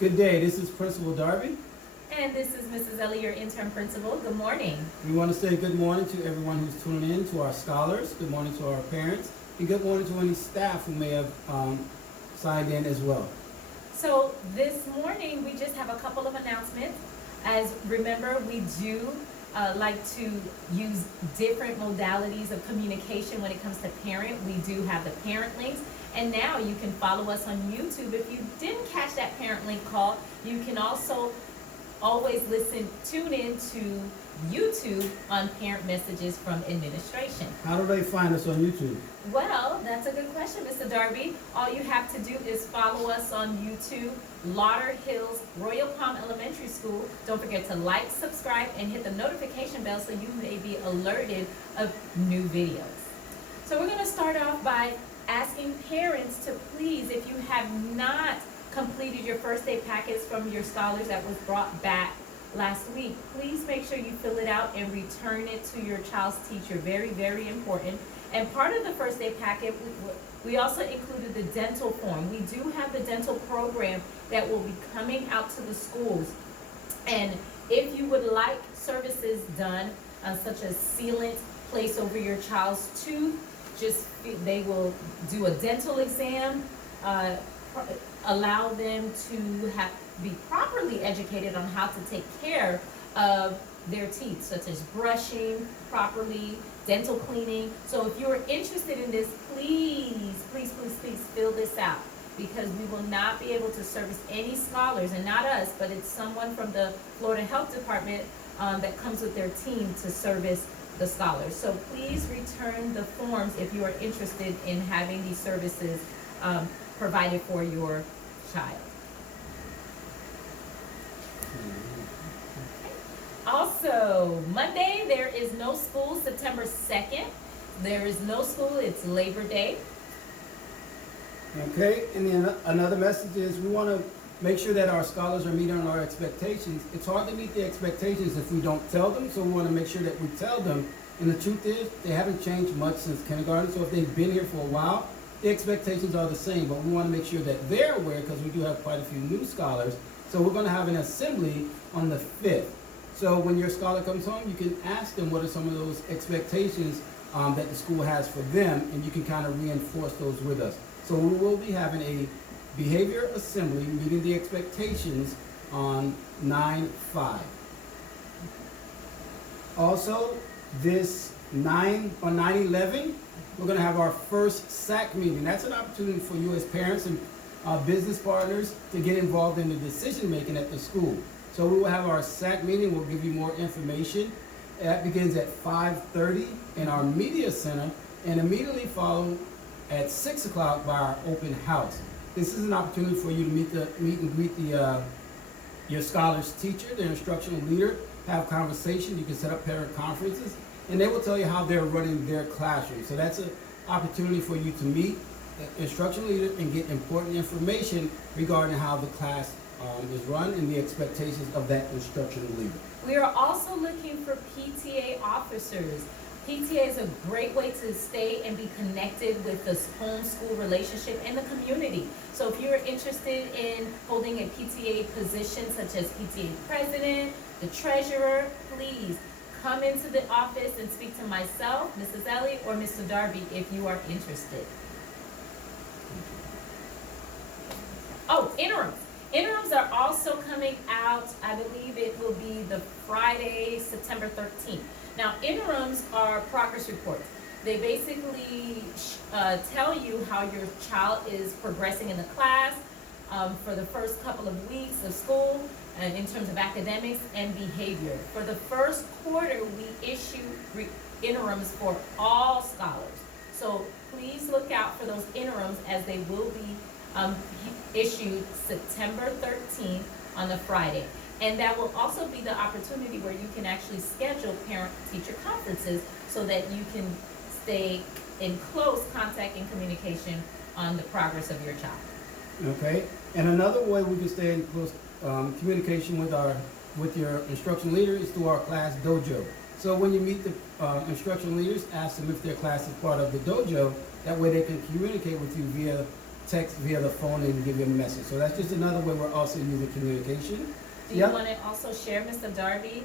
Good day, this is Principal Darby. And this is Mrs. Ellie, your intern principal. Good morning. We want to say good morning to everyone who's tuning in, to our scholars, good morning to our parents, and good morning to any staff who may have signed in as well. So this morning, we just have a couple of announcements. As remember, we do like to use different modalities of communication when it comes to parent. We do have the parent links. And now you can follow us on YouTube. If you didn't catch that parent link call, you can also always tune in to YouTube on parent messages from administration. How do they find us on YouTube? Well, that's a good question, Mr. Darby. All you have to do is follow us on YouTube, Lauderhill's Royal Palm Elementary School. Don't forget to like, subscribe, and hit the notification bell so you may be alerted of new videos. So we're going to start off by asking parents to please, if you have not completed your first day packets from your scholars that was brought back last week, please make sure you fill it out and return it to your child's teacher. Very, very important. And part of the first day packet, we also included the dental form. We do have the dental program that will be coming out to the schools. And if you would like services done, such as sealant placed over your child's tooth, they will do a dental exam, allow them to be properly educated on how to take care of their teeth, such as brushing properly, dental cleaning. So if you're interested in this, please fill this out, because we will not be able to service any scholars, and not us, but it's someone from the Florida Health Department that comes with their team to service the scholars. So please return the forms if you are interested in having these services provided for your child. Also, Monday, there is no school. September 2nd, there is no school. It's Labor Day. Okay, and then another message is we want to make sure that our scholars are meeting our expectations. It's hard to meet the expectations if we don't tell them, so we want to make sure that we tell them. And the truth is, they haven't changed much since kindergarten, so if they've been here for a while, the expectations are the same, but we want to make sure that they're aware, because we do have quite a few new scholars. So we're going to have an assembly on the 5th. So when your scholar comes home, you can ask them what are some of those expectations that the school has for them, and you can kind of reinforce those with us. So we will be having a behavior assembly, meeting the expectations on 9/5. Also, this 9/11, we're going to have our first SAC meeting. That's an opportunity for you as parents and business partners to get involved in the decision making at the school. So we will have our SAC meeting. We'll give you more information. That begins at 5:30 in our media center, and immediately followed at 6 o'clock by our open house. This is an opportunity for you to meet and greet your scholar's teacher, their instructional leader, have conversation. You can set up parent conferences, and they will tell you how they're running their classroom. So that's an opportunity for you to meet the instructional leader and get important information regarding how the class is run and the expectations of that instructional leader. We are also looking for PTA officers. PTA is a great way to stay and be connected with the home-school relationship and the community. So if you're interested in holding a PTA position, such as PTA president, the treasurer, please come into the office and speak to myself, Mrs. Ellie, or Mr. Darby if you are interested. Oh, interims. Interims are also coming out. I believe it will be the Friday, September 13th. Now, interims are progress reports. They basically tell you how your child is progressing in the class for the first couple of weeks of school, and in terms of academics and behavior. For the first quarter, we issue interims for all scholars. So please look out for those interims, as they will be issued September 13th on a Friday. And that will also be the opportunity where you can actually schedule parent-teacher conferences so that you can stay in close contact and communication on the progress of your child. Okay, and another way we can stay in close communication with your instruction leader is through our class dojo. So when you meet the instruction leaders, ask them if their class is part of the dojo. That way they can communicate with you via text via the phone and give you a message. So that's just another way we're also using communication. Do you Yep. want to also share, Mr. Darby,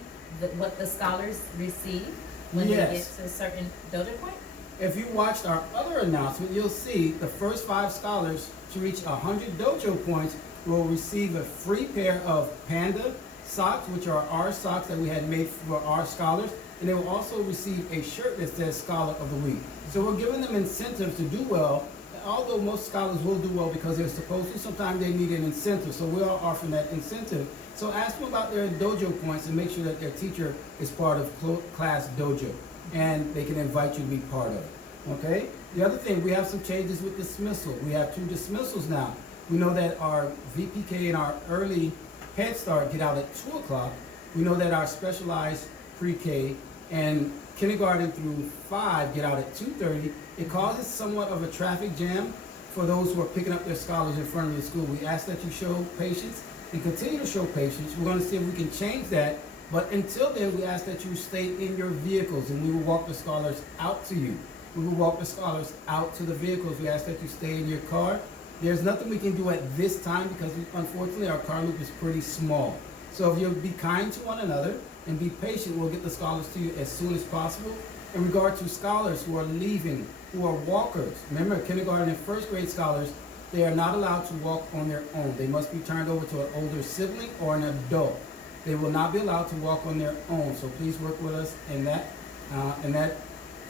what the scholars receive when they get Yes. to a certain dojo point? If you watched our other announcement, you'll see the first 5 scholars to reach 100 dojo points will receive a free pair of Panda socks, which are our socks that we had made for our scholars, and they will also receive a shirt that says Scholar of the Week. So we're giving them incentives to do well. Although most scholars will do well because they're supposed to, sometimes they need an incentive. So we are offering that incentive. So ask them about their dojo points and make sure that their teacher is part of class dojo, and they can invite you to be part of it. Okay? The other thing, we have some changes with dismissal. We have 2 dismissals now. We know that our VPK and our early Head Start get out at 2 o'clock. We know that our specialized pre-K and kindergarten through 5 get out at 2:30. It causes somewhat of a traffic jam for those who are picking up their scholars in front of the school. We ask that you show patience and continue to show patience. We're going to see if we can change that. But until then, we ask that you stay in your vehicles, and we will walk the scholars out to you. We will walk the scholars out to the vehicles. We ask that you stay in your car. There's nothing we can do at this time because unfortunately our car loop is pretty small. So if you'll be kind to one another and be patient, we'll get the scholars to you as soon as possible. In regard to scholars who are leaving, who are walkers, remember kindergarten and first grade scholars, they are not allowed to walk on their own. They must be turned over to an older sibling or an adult. They will not be allowed to walk on their own. So please work with us in that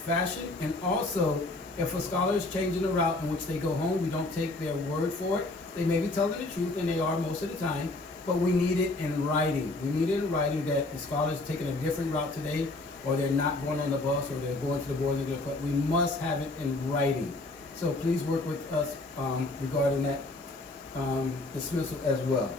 fashion. And also, if a scholar is changing the route in which they go home, we don't take their word for it. They may be telling the truth, and they are most of the time, but we need it in writing. We need it in writing that the scholar is taking a different route today, or they're not going on the bus, or they're going to the boys and girls club. We must have it in writing. So please work with us regarding that dismissal as well.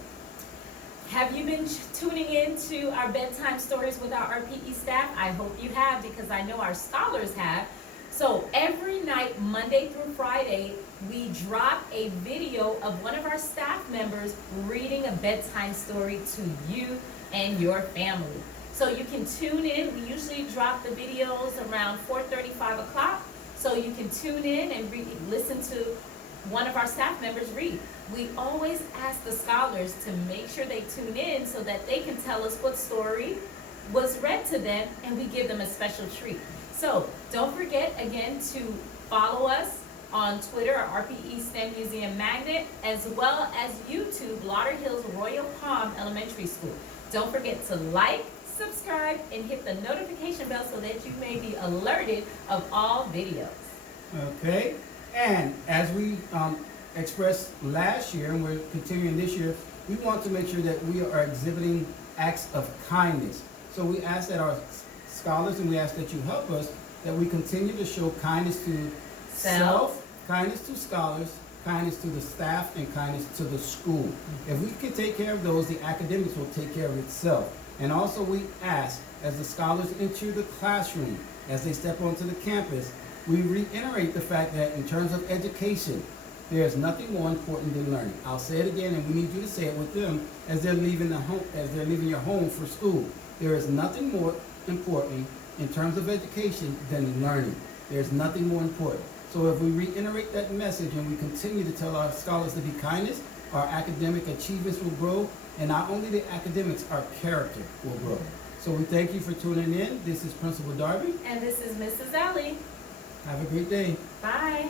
Have you been tuning in to our bedtime stories with our RPE staff? I hope you have, because I know our scholars have. So every night, Monday through Friday, we drop a video of one of our staff members reading a bedtime story to you and your family. So you can tune in. We usually drop the videos around 4:30, 5 o'clock. So you can tune in and listen to one of our staff members read. We always ask the scholars to make sure they tune in so that they can tell us what story was read to them, and we give them a special treat. So don't forget again to follow us on Twitter at RPE STEM Museum Magnet, as well as YouTube, Lauderhill's Royal Palm Elementary School. Don't forget to like, subscribe, and hit the notification bell so that you may be alerted of all videos. Okay, and as we expressed last year, and we're continuing this year, we want to make sure that we are exhibiting acts of kindness. So we ask that our scholars, and we ask that you help us, that we continue to show kindness to self, kindness to scholars, kindness to the staff, and kindness to the school. If we can take care of those, the academics will take care of itself. And also we ask, as the scholars enter the classroom, as they step onto the campus, we reiterate the fact that in terms of education, there is nothing more important than learning. I'll say it again, and we need you to say it with them as they're leaving the home, as they're leaving your home for school. There is nothing more important in terms of education than learning. There's nothing more important. So if we reiterate that message and we continue to tell our scholars to be kindness, our academic achievements will grow, and not only the academics, our character will grow. So we thank you for tuning in. This is Principal Darby. And this is Mrs. Ellie. Have a great day. Bye.